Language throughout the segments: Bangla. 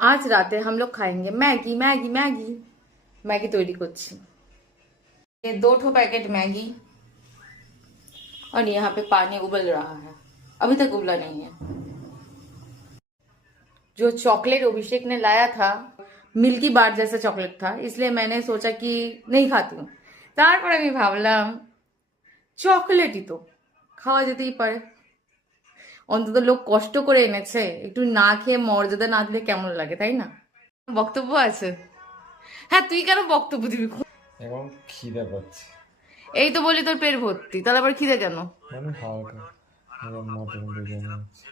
आज रात हम लोग खाएंगे मैगी मैगी मैगी। मैगी तैयारी করছি। ये 2 पैकेट मैगी और यहाँ पे पानी उबल रहा है। अभी तक उबला नहीं है। जो चॉकलेट अभिषेक ने लाया था मिल्की बार जैसा चॉकलेट था, इसलिए मैंने सोचा कि नहीं खाती हूँ। তারপর আমি ভাবলাম চকলেটই তো খাওয়া যেতেই পারে। অন্তত লোক কষ্ট করে এনেছে, একটু না খেয়ে মর্যাদা না দিলে কেমন লাগে, তাই না? বক্তব্য আছে? হ্যাঁ, তুই কেন বক্তব্য দিবি? এখন খিদে পাচ্ছে। এই তো বলি তোর পেট ভর্তি, তাহলে আবার খিদে কেন? মানে হালকা মটন বিরিয়ানি আছে।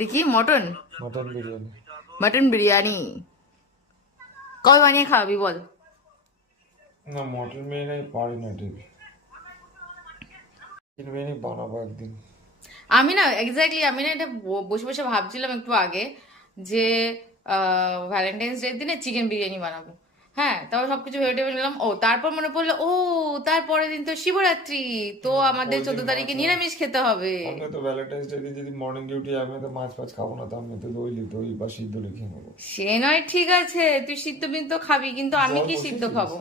দেখি mutton. Mutton biryani. Mutton biryani কবে বানিয়ে খাওয়াবি বল? না, মটন বিরিয়ানি পারি না ঠিক। চিকেন বিরিয়ানি বানাবো একদিন। আমি না এক্স্যাক্টলি আমি না এটা বসে বসে ভাবছিলাম একটু আগে যে ভ্যালেন্টাইন্স ডে দিনে চিকেন বিরিয়ানি বানাবো। হ্যাঁ, তারপর সবকিছু ভেবে টেবে নিলাম। ও তারপর মনে পড়লো, ও তারপরের দিন তো শিবরাত্রি, তো আমাদের 14 তারিখে নিরামিষ খেতে হবে। আমি তো ভ্যালেন্টাইন্স ডে দিন যদি মর্নিং ডিউটি, আমি তো মাছ ফাছ খাবো না, তো আমি তো দই বা সিদ্ধ লিখে নেবো। সে নয়, ঠিক আছে, তুই সিদ্ধ বিদ্ধ খাবি, কিন্তু আমি কি সিদ্ধ খাবো?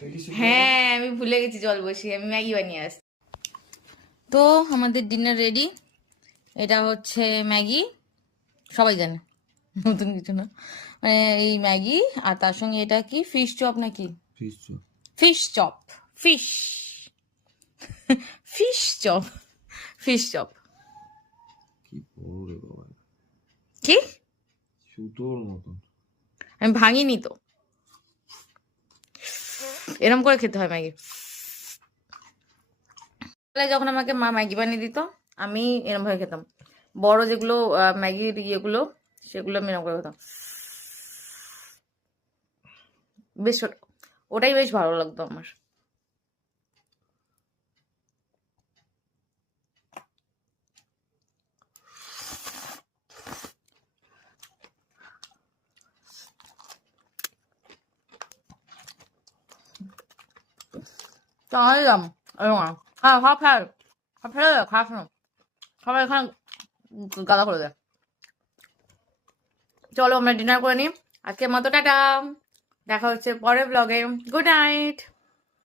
তুই কি সিদ্ধ? হ্যাঁ, আমি ভুলে গেছি, জল বসিয়ে আমি ম্যাগি বানিয়ে আসছি। তো আমাদের ডিনার রেডি। এটা হচ্ছে ম্যাগি, সবাই জানে, নতুন কিছু না। মানে এই ম্যাগি, আর তার সঙ্গে এটা কি ফিশ চপ নাকি? Fish chop. Fish chop, fish fish chop, fish chop. কি বড় রে বাবা, কি? সুতোর মতন। আমি ভাঙিনি তো, এরম করে খেতে হয় ম্যাগি। যখন আমাকে মা ম্যাগি বানিয়ে দিত, আমি এরম ভাবে খেতাম। বড় যেগুলো ম্যাগির ইয়েগুলো, সেগুলো আমি এরম করে খেতাম। বেশ ওটাই বেশ ভালো লাগতো আমার। তাহলে যাম হ্যাঁ, সব ফেল, সব ফেলে দেয়, খাস না, সবাই এখানে গাদা করে দেয়। চলো আমরা ডিনার করে নিই, আজকের মতো টাটা। দেখা হচ্ছে পরের ব্লগে। Good night.